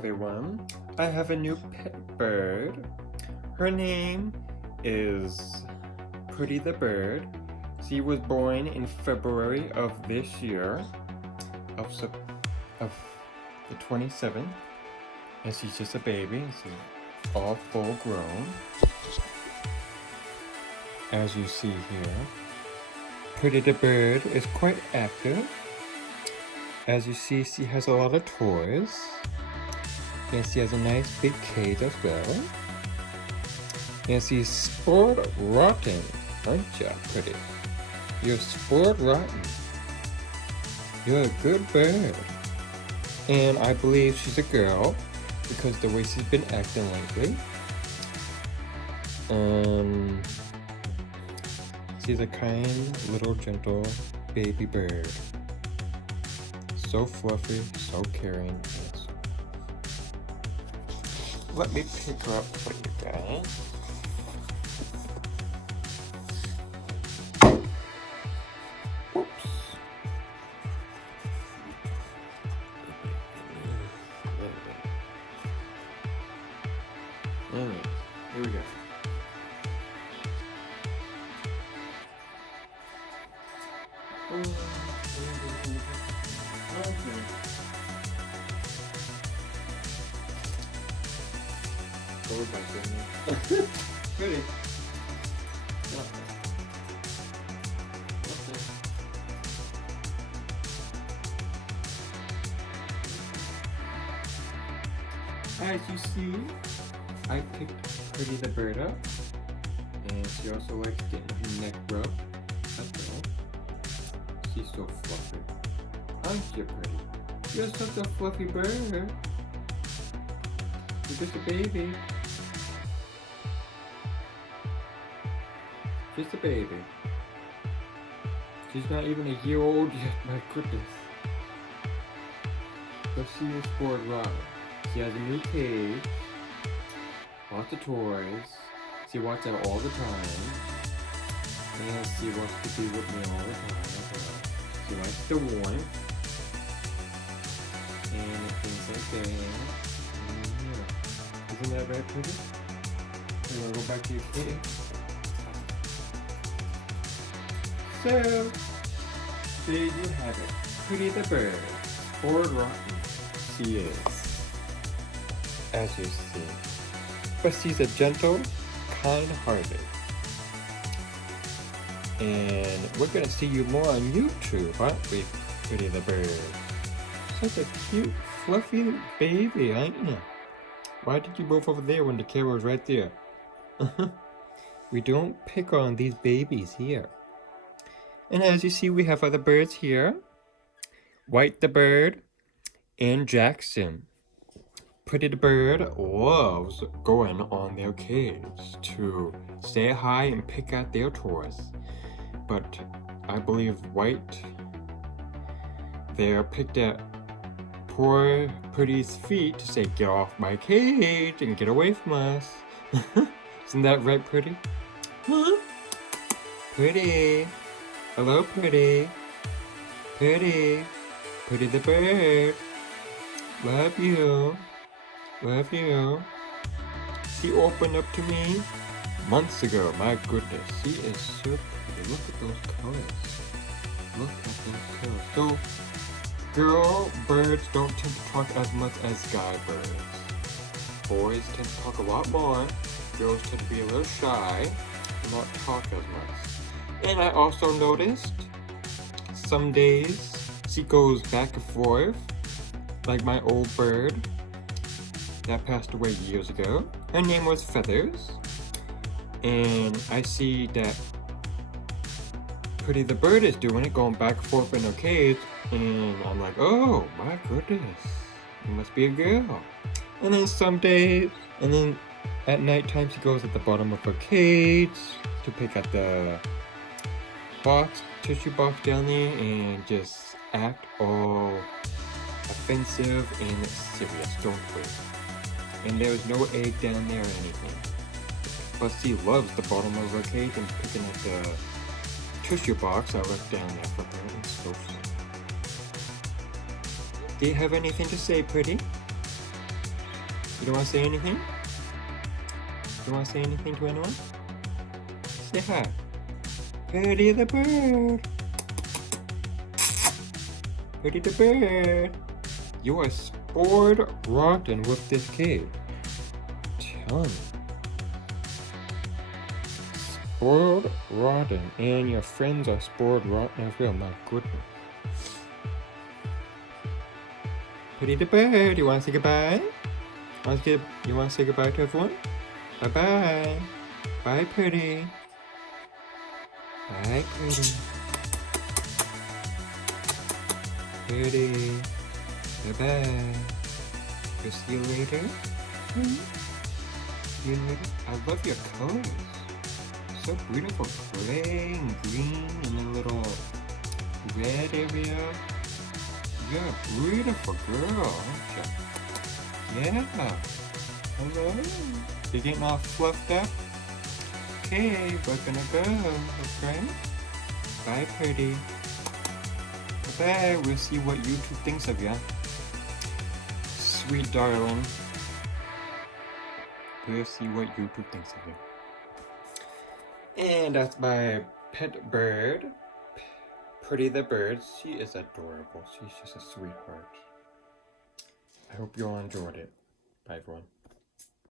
everyone. I have a new pet bird. Her name is Pretty the Bird. She was born in February of this year, of the 27th, and she's just a baby. She's all full grown, as you see here. Pretty the Bird is quite active. As you see, she has a lot of toys. And she has a nice big cage as well. And she's sport rotten, aren't you, Pretty? You're sport rotten. You're a good bird. And I believe she's a girl because the way she's been acting lately. She's a kind, little, gentle baby bird. So fluffy, so caring. Let me pick her up for you guys. Whoops. Alright, here we go. Okay. Go back in there. Pretty. As you see, I picked Pretty the Bird up, and she also likes getting her neck rubbed as well. She's so fluffy. Aren't you, Pretty? You're such a fluffy bird. You're just a baby. Just a baby. She's not even a year old yet, my goodness. But she is spoiled rotten. She has a new cage, lots of toys. She wants out all the time. And she wants to be with me all the time as well. She likes the warmth. And things like that. Yeah. Isn't that very pretty? You wanna go back to your kitty? So, there you have it. Pretty the Bird. Spoiled rotten. She is. As you see. But she's a gentle, kind-hearted. And we're gonna see you more on YouTube, aren't we, Pretty the Bird? Such a cute, fluffy baby, aren't you? Why did you move over there when the camera was right there? We don't pick on these babies here. And as you see, we have other birds here. White the Bird and Jackson. Pretty the Bird loves going on their cage to say hi and pick out their toys. But I believe White there picked at poor Pretty's feet to say, get off my cage and get away from us. Isn't that right, Pretty? Huh? Pretty. Hello, Pretty. Pretty. Pretty the Bird. Love you. Love you. She opened up to me months ago. My goodness, she is so pretty. Look at those colors. Look at those colors. So, girl birds don't tend to talk as much as guy birds. Boys tend to talk a lot more. Girls tend to be a little shy and not talk as much. And I also noticed some days she goes back and forth like my old bird that passed away years ago. Her name was Feathers. And I see that Pretty the Bird is doing it, going back and forth in her cage. And I'm like, oh my goodness, you must be a girl. And then some days, and then at nighttime she goes at the bottom of her cage to pick at the tissue box down there and just act all offensive and serious, don't we? And there's no egg down there or anything. But she loves the bottom of her cage and picking up the tissue box I left down there for her. It's so sweet. Do you have anything to say, Pretty? You don't want to say anything? You don't want to say anything to anyone? Say hi. Pretty the bird. Pretty the bird. You are spoiled rotten with this kid. Tell me. Spoiled rotten, and your friends are spoiled rotten as well. My goodness. Pretty the bird, you want to say goodbye? You want to say goodbye to everyone? Bye-bye. Bye, Pretty. Bye, Pretty. Pretty. Bye-bye. We'll see you later. See you later. I love your colors. So beautiful. Gray and green and a little red area. You're a beautiful girl, aren't you? Yeah. Hello. You getting all fluffed up? Okay, we're gonna go, okay? Bye, Pretty. Bye-bye. We'll see what YouTube thinks of you. Sweet darling. We'll see what YouTube thinks of you. And that's my pet bird. Pretty the bird. She is adorable. She's just a sweetheart. I hope you all enjoyed it. Bye, everyone.